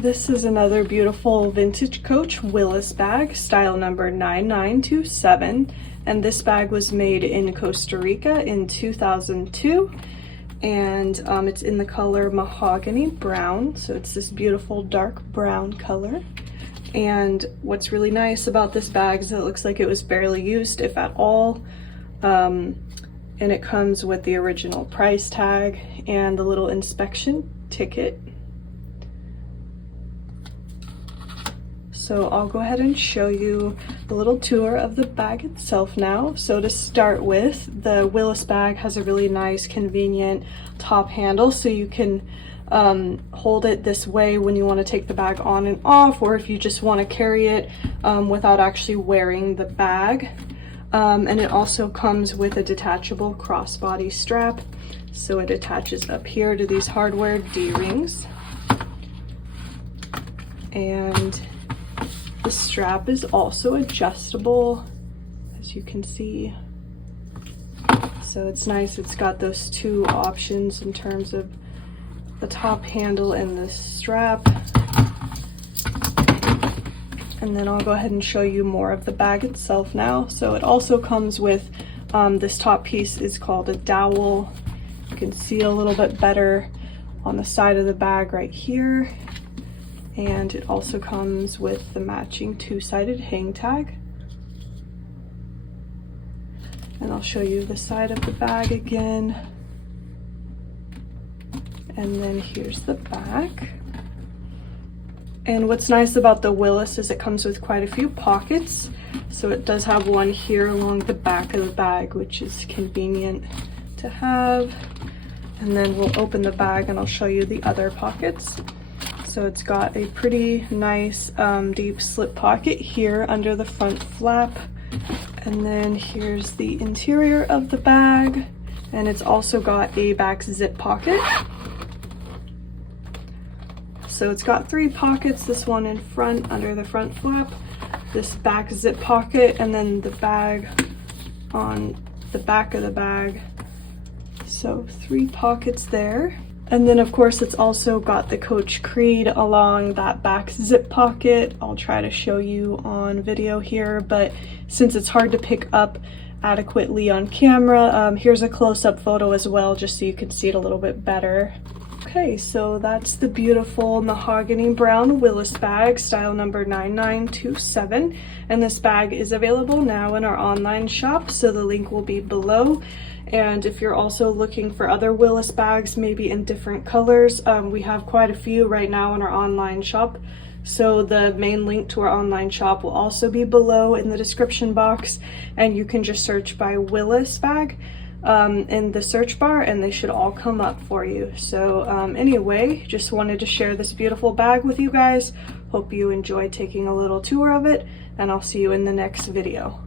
This is another beautiful Vintage Coach Willis bag, style number 9927, and this bag was made in Costa Rica in 2002, and it's in the color Mahogany Brown, so it's this beautiful dark brown color. And what's really nice about this bag is it looks like it was barely used, if at all, and it comes with the original price tag and the little inspection ticket. So I'll go ahead and show you a little tour of the bag itself now. So to start with, the Willis bag has a really nice, convenient top handle, so you can hold it this way when you want to take the bag on and off, or if you just want to carry it without actually wearing the bag. And it also comes with a detachable crossbody strap, so it attaches up here to these hardware D-rings. And the strap is also adjustable, as you can see. So it's nice, it's got those two options in terms of the top handle and the strap. And then I'll go ahead and show you more of the bag itself now. So it also comes with, this top piece is called a dowel. You can see a little bit better on the side of the bag right here. And it also comes with the matching two-sided hang tag. And I'll show you the side of the bag again. And then here's the back. And what's nice about the Willis is it comes with quite a few pockets. So it does have one here along the back of the bag, which is convenient to have. And then we'll open the bag and I'll show you the other pockets. So it's got a pretty nice deep slip pocket here under the front flap. And then here's the interior of the bag. And it's also got a back zip pocket. So it's got three pockets, this one in front under the front flap, this back zip pocket, and then the bag on the back of the bag. So three pockets there. And then of course it's also got the Coach Creed along that back zip pocket. I'll try to show you on video here, but since it's hard to pick up adequately on camera, here's a close-up photo as well, just so you can see it a little bit better. Okay, so that's the beautiful Mahogany Brown Willis bag, style number 9927, and this bag is available now in our online shop, so the link will be below. And if you're also looking for other Willis bags, maybe in different colors, we have quite a few right now in our online shop. So the main link to our online shop will also be below in the description box, and you can just search by Willis bag in the search bar and they should all come up for you. So anyway, just wanted to share this beautiful bag with you guys. Hope you enjoyed taking a little tour of it, and I'll see you in the next video.